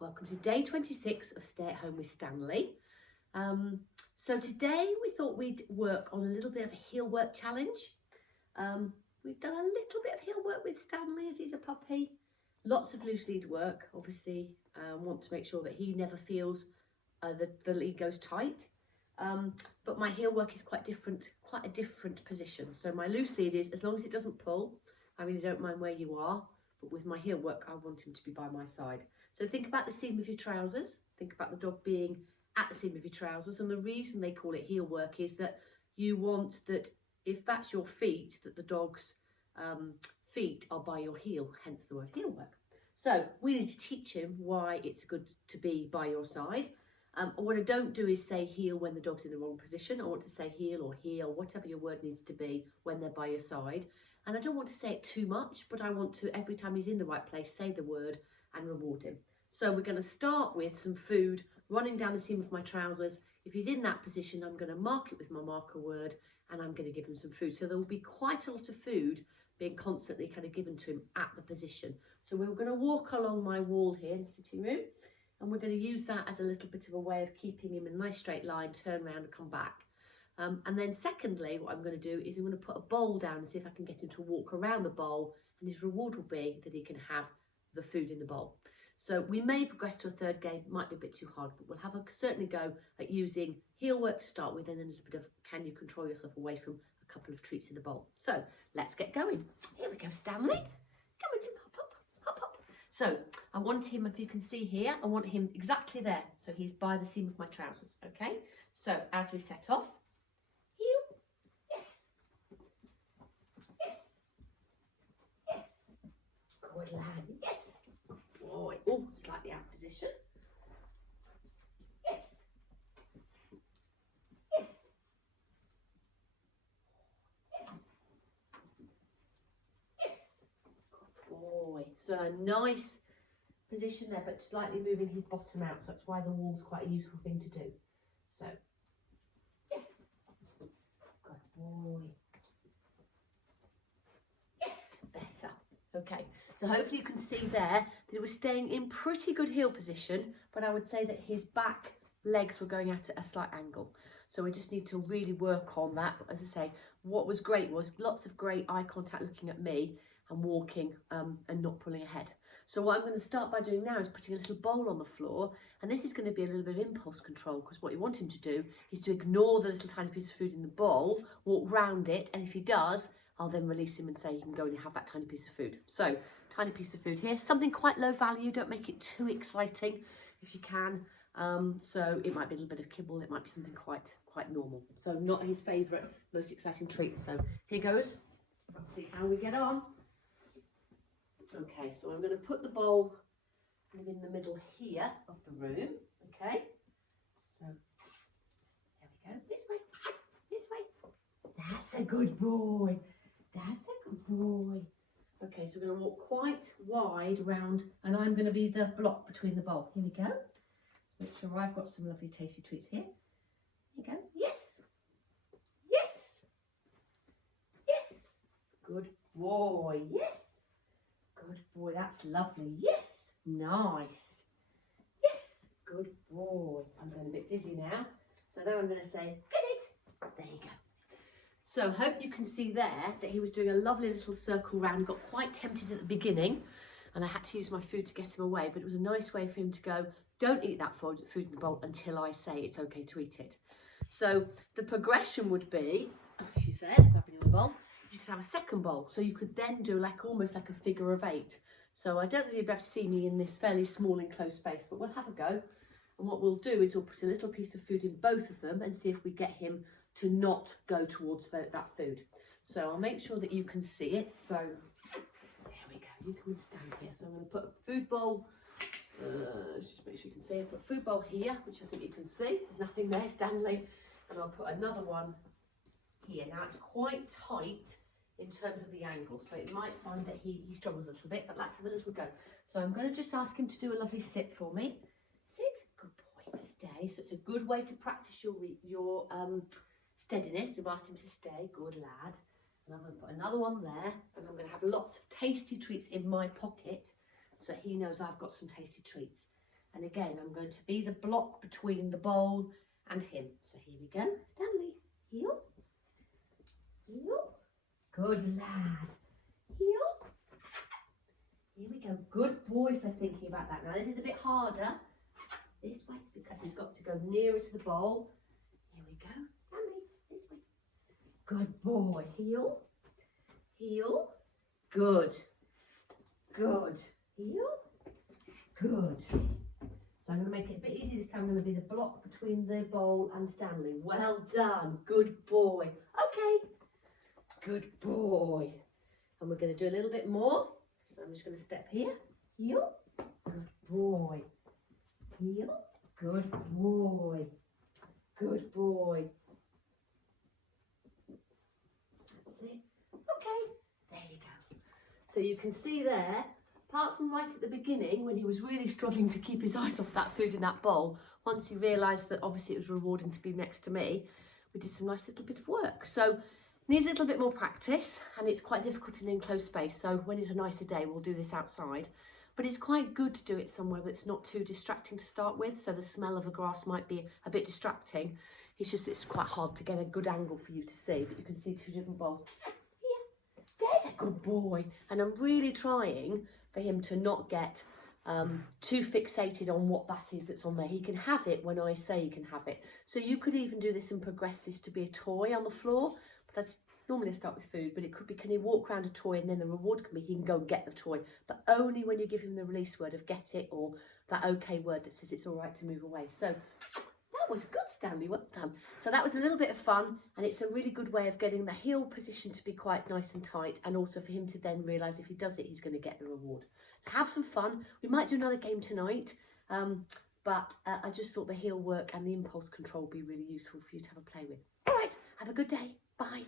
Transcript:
welcome to day 26 of Stay at Home with Stanley. So today we thought we'd work on a little bit of a heel work challenge. We've done a little bit of heel work with Stanley as he's a puppy. Lots of loose lead work, obviously. Want to make sure that he never feels the lead goes tight. But my heel work is quite a different position. So my loose lead is, as long as it doesn't pull, I really don't mind where you are. But with my heel work, I want him to be by my side. So think about the seam of your trousers. Think about the dog being at the seam of your trousers. And the reason they call it heel work is that you want that if that's your feet, that the dog's feet are by your heel, hence the word heel work. So we need to teach him why it's good to be by your side. What I don't do is say heel when the dog's in the wrong position. I want to say heel or heel, whatever your word needs to be when they're by your side. And I don't want to say it too much, but I want to, every time he's in the right place, say the word and reward him. So we're going to start with some food running down the seam of my trousers. If he's in that position, I'm going to mark it with my marker word and I'm going to give him some food. So there will be quite a lot of food being constantly kind of given to him at the position. So we're going to walk along my wall here in the sitting room and we're going to use that as a little bit of a way of keeping him in a nice straight line, turn around and come back. And then secondly, what I'm going to do is I'm going to put a bowl down and see if I can get him to walk around the bowl, and his reward will be that he can have the food in the bowl. So we may progress to a third game, might be a bit too hard, but we'll have a certainly go at using heel work to start with and then a little bit of can you control yourself away from a couple of treats in the bowl. So let's get going. Here we go, Stanley. Come on, hop up, hop up. So I want him, if you can see here, I want him exactly there. So he's by the seam of my trousers, okay? So as we set off, good lad, yes. Boy, oh, slightly out of position. Yes. Yes. Yes. Yes. Good boy. So a nice position there, but slightly moving his bottom out. So that's why the wall's quite a useful thing to do. So, yes. Good boy. Yes, better. Okay, so hopefully you can see there that it was staying in pretty good heel position, but I would say that his back legs were going out at a slight angle. So we just need to really work on that. But as I say, what was great was lots of great eye contact looking at me and walking and not pulling ahead. So what I'm going to start by doing now is putting a little bowl on the floor, and this is going to be a little bit of impulse control, because what you want him to do is to ignore the little tiny piece of food in the bowl, walk round it, and if he does, I'll then release him and say you can go and have that tiny piece of food. So, tiny piece of food here, something quite low value, don't make it too exciting if you can. So it might be a little bit of kibble, it might be something quite normal. So not his favourite, most exciting treat. So here goes, let's see how we get on. Okay, so I'm going to put the bowl kind of in the middle here of the room, okay? So there we go, this way. That's a good boy. That's a good boy. Okay, so we're going to walk quite wide round, and I'm going to be the block between the bowl. Here we go. Make sure I've got some lovely tasty treats here. Here we go. Yes. Yes. Yes. Good boy. Yes. Good boy. That's lovely. Yes. Nice. Yes. Good boy. I'm going a bit dizzy now. So now I'm going to say, get it. There you go. So hope you can see there that he was doing a lovely little circle round, got quite tempted at the beginning, and I had to use my food to get him away, but it was a nice way for him to go, don't eat that food in the bowl until I say it's okay to eat it. So the progression would be, she says, grabbing the bowl, you could have a second bowl, so you could then do almost like a figure of 8. So I don't think you'll be able to see me in this fairly small enclosed space, but we'll have a go. And what we'll do is we'll put a little piece of food in both of them and see if we get him to not go towards that food. So I'll make sure that you can see it. So there we go, you can stand here. So I'm going to put a food bowl, just make sure you can see it, put a food bowl here, which I think you can see. There's nothing there, Stanley. And I'll put another one here. Now it's quite tight in terms of the angle, so it might find that he struggles a little bit, but let's have a little go. So I'm going to just ask him to do a lovely sit for me. Sit, good boy, stay. So it's a good way to practice your steadiness. You've asked him to stay, good lad. And I'm going to put another one there, and I'm going to have lots of tasty treats in my pocket so he knows I've got some tasty treats. And again, I'm going to be the block between the bowl and him. So here we go. Stanley, heel, heel. Good lad. Heel. Here we go. Good boy for thinking about that. Now this is a bit harder this way because he's got to go nearer to the bowl. Here we go. Stanley, this way. Good boy. Heel, heel. Good. Good. Heel. Good. So I'm going to make it a bit easier this time. I'm going to be the block between the bowl and Stanley. Well done. Good boy. Okay. Good boy. And we're going to do a little bit more. So I'm just going to step here. Heel. Good boy. Heel. Good boy. Good boy. That's it. Okay. There you go. So you can see there, apart from right at the beginning when he was really struggling to keep his eyes off that food in that bowl, once he realised that obviously it was rewarding to be next to me, we did some nice little bit of work. So needs a little bit more practice, and it's quite difficult in an enclosed space. So when it's a nicer day, we'll do this outside. But it's quite good to do it somewhere that's not too distracting to start with. So the smell of the grass might be a bit distracting. It's quite hard to get a good angle for you to see, but you can see two different bowls. There's a good boy. And I'm really trying for him to not get too fixated on what that is that's on there. He can have it when I say he can have it. So you could even do this and progress this to be a toy on the floor. But that's normally I start with food, but it could be, can he walk around a toy, and then the reward can be he can go and get the toy, but only when you give him the release word of get it, or that okay word that says it's all right to move away. So that was good, Stanley, well done. So that was a little bit of fun, and it's a really good way of getting the heel position to be quite nice and tight, and also for him to then realise if he does it, he's going to get the reward. So have some fun. We might do another game tonight, but I just thought the heel work and the impulse control would be really useful for you to have a play with. All right, have a good day. Bye.